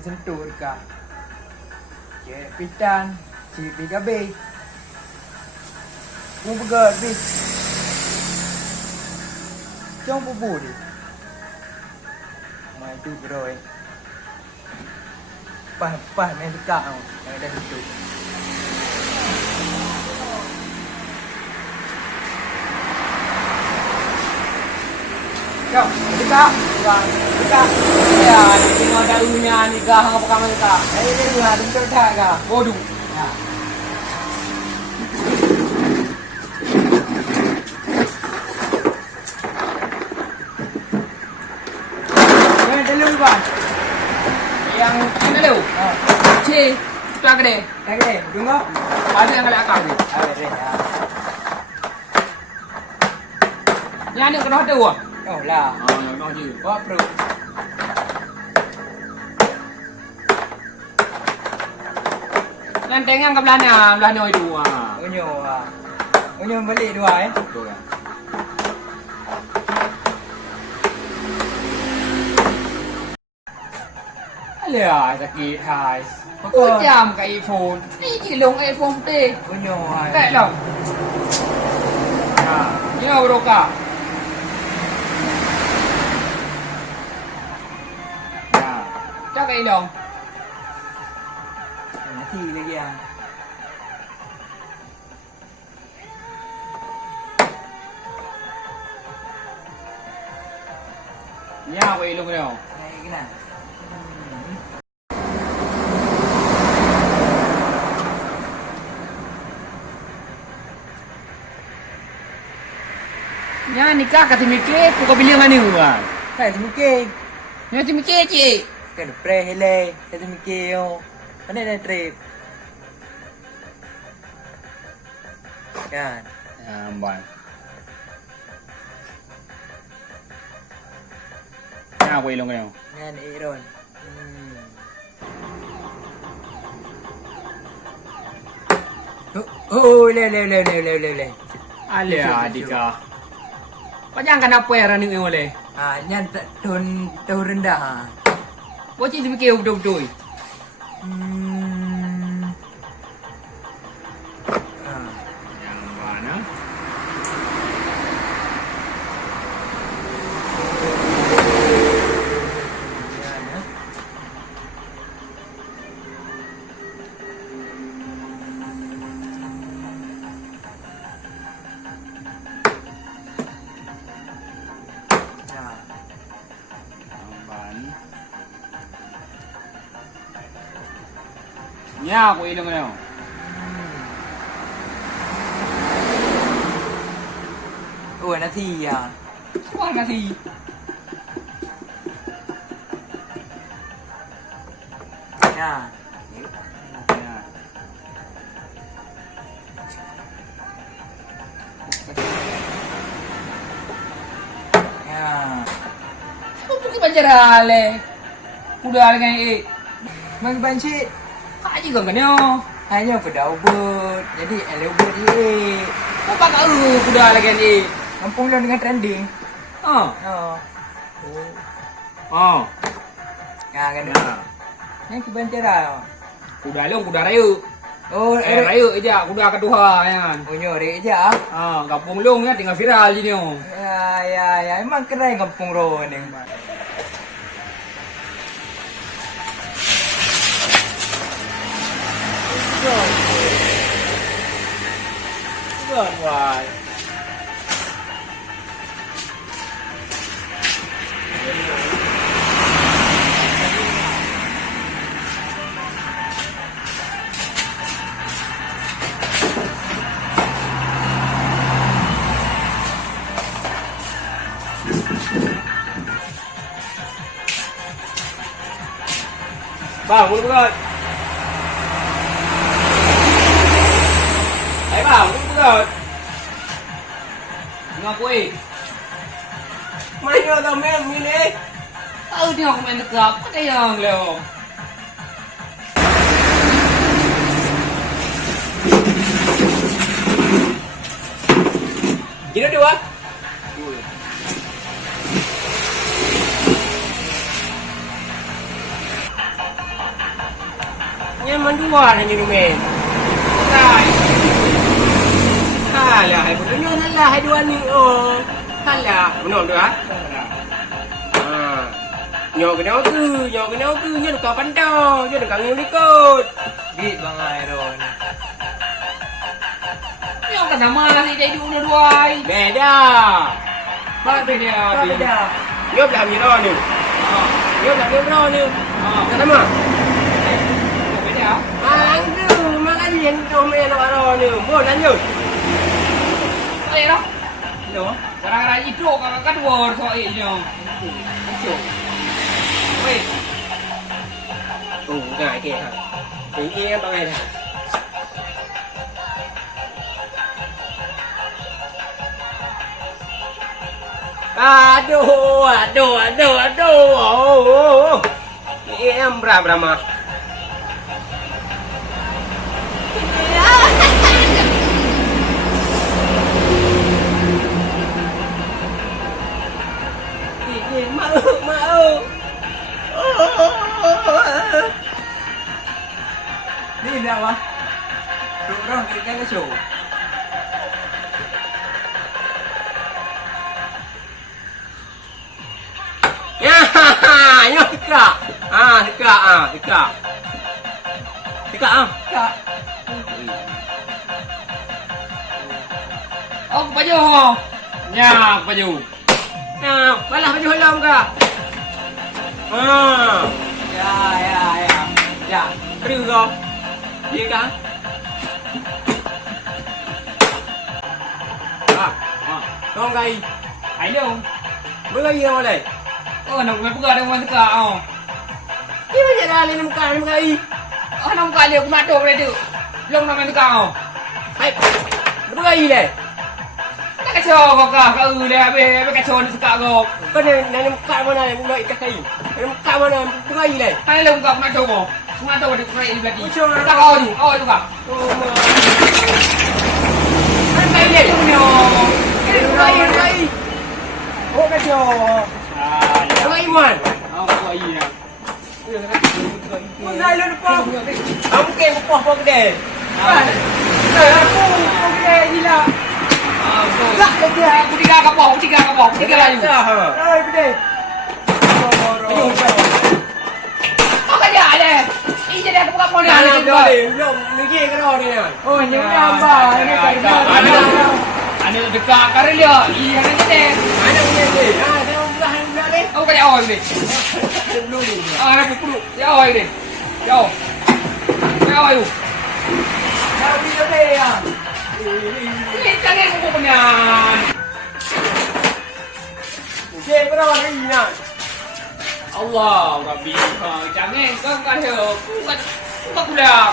sentuh dekat pitan si PKB. Pun pegat bis. Trong bubu đi. Mai tu rồi. Pas main dekat tau. Yang ada situ. Jom, dekat. Dekat. Ya, ni tengok daunnya ni kah apa kamu dekat. Ni ada betul tak kah? Bodoh. Ya. Ni telur bang. Yang ini dulu. Cik, tak kena. Tak kena. Tengok. Ada yang kali akak ni. Ada ya. Yang ni kena ada wah. Oh lah. Yang kena je. Buat pro. Yang tengah ke belah ni itu. Unyu. Unyu balik dua Betul kan. Alah, sakit hai. Kau jam ke iPhone. Ni je long iPhone putih. Unyu hai. Tak long. Ni apa roka? Chắc cái đâu thì là kìa nha quay luôn đâu này cái nào nha nikah kata mikir kau pilih mana ah tak mikir ni mikir cik Kena spray hele, kita mikir mana dah trip. Kan. Bang. Nah, aku ilong kayo. Yan, Aaron. Oh, le. Alia, Dika. Panjang kan apa yang running oleh? Yan tahun rendah. What is the mikir betul-betul? Yang mana? Nha, aku ilong kayo. Nathi ya. Wah, nathi. Ya. Apa pergi pacaran le? Udah dengan Bang banci. Haji kau kenyo. Hanya pada ubud. Jadi ubud ni. Apa kau kuda lagi ni? Kampung lo dengan trending. Ya kan. Yang kebancaran. Kuda raya. Oh, raya aja kuda kedua kan. Oh, nyori aja. Kampung long ya tinggal viral je ni. Ya, emang keren kampung ro ni. Good one. Bảo luôn rồi. Đấy bảo luôn rồi. Ngọc ơi. Mày đưa tao mấy ông đi. Thì học mày được gặp cái hàng liều. Chị nó đưa. Yang mandua hanya rumah. Sai. Halah, hai benar halah hai dua ni. Oh. Halah, benar tu ah. Ha. Nyo kena tu, nyo dekat pandau, nyo dekat ngau ikut. Git bang Iron. Yang kan sama lah si dia dulu dua. Beda. Apa beda? Beda. Nyo dah ambil ni. Nyo dah ambil ni. Tak sama. Beda. Anggu, makan dia ni tu main nak aro ni. Mo lanjut. Ai dah. Hello. Kadang-kadang itu kakak dua soal ini. Masuk. Wei. Oh, dah ke ha. Ini yang pakai dah. Aduh. Oh. Ini yang berapa? Mau. Ni dah apa? Dorang kita show. Ya, yo dekat. Dekat. Dekat ah. Kak. Oh, baju. Ya, baju. Nah, balah baju halam ke? Ha. Ya. Kering ke? Dia ke? Tolong kai. Ai đâu? Bergai yang boleh. Nak buka ada orang dekat. Dia macam dah lain muka ni bergai. Nak buka dia aku matok dia tu. Long nak main dekat. Hai. Bergai deh. Nak kacau kau kau dah habis kacau ni dekat kau. Kau ni muka mana ni nak ikat kai. Ni muka mana bergai deh. Hai long kau matok kau. Matok dia kau ini berarti. Kacau. Tak kau tu. Oh tu kau. Oh, ma. Hai dia tu ni. Bergai. Oh, kacau. Bergai man. Kau ini. Bergai lu depan. Kamu ke apa kedai? Aku okey gila. Tak dia aku tiga kapau. Tiga lagi. Hai, kedai. Kau kerja ada. Ini jadi aku buka phone ni. Belum. Lagi ke dah ni. Oh, ni nambah. Ini kerja. Ana dekat kare dia. Iya kan jadi. Mana punya ni? Saya buka ni. Aku kerja awal ni. Belum ni. Ana pukul. Ya awal ni. Yo. Ya awal. Tapi dia ya. Ini jangan aku punya. Okey, berapa ni nak? Allah Rabbi. Jangan kau kan he. Bukan kuda.